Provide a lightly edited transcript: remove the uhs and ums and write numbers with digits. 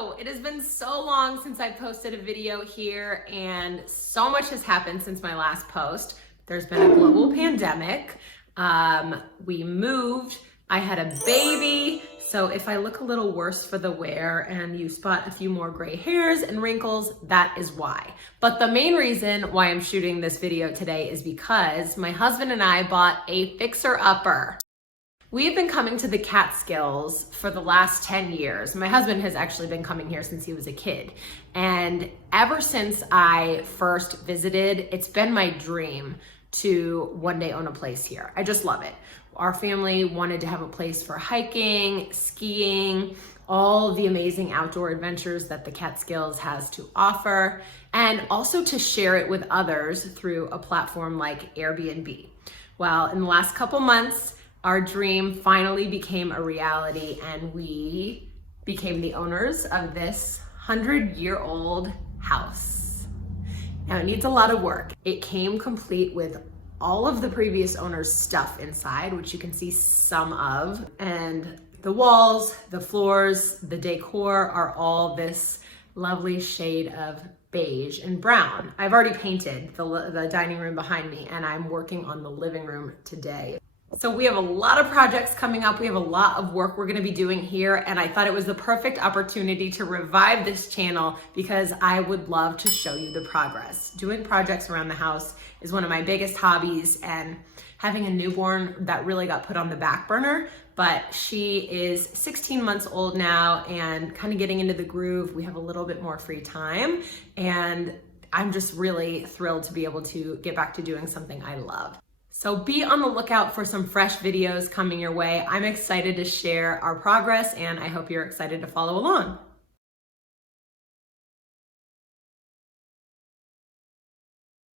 Hello! It has been so long since I posted a video here and so much has happened since my last post. There's been a global pandemic. We moved. I had a baby. So if I look a little worse for the wear and you spot a few more gray hairs and wrinkles, that is why. But the main reason why I'm shooting this video today is because my husband and I bought a fixer-upper. We've been coming to the Catskills for the last 10 years. My husband has actually been coming here since he was a kid. And ever since I first visited, it's been my dream to one day own a place here. I just love it. Our family wanted to have a place for hiking, skiing, all the amazing outdoor adventures that the Catskills has to offer, and also to share it with others through a platform like Airbnb. Well, in the last couple months, our dream finally became a reality and we became the owners of this 100-year-old house. Now it needs a lot of work. It came complete with all of the previous owners' stuff inside, which you can see some of, and the walls, the floors, the decor are all this lovely shade of beige and brown. I've already painted the dining room behind me and I'm working on the living room today. So we have a lot of projects coming up. We have a lot of work we're gonna be doing here, and I thought it was the perfect opportunity to revive this channel because I would love to show you the progress. Doing projects around the house is one of my biggest hobbies, and having a newborn that really got put on the back burner, but she is 16 months old now and kind of getting into the groove. We have a little bit more free time, and I'm just really thrilled to be able to get back to doing something I love. So be on the lookout for some fresh videos coming your way. I'm excited to share our progress and I hope you're excited to follow along.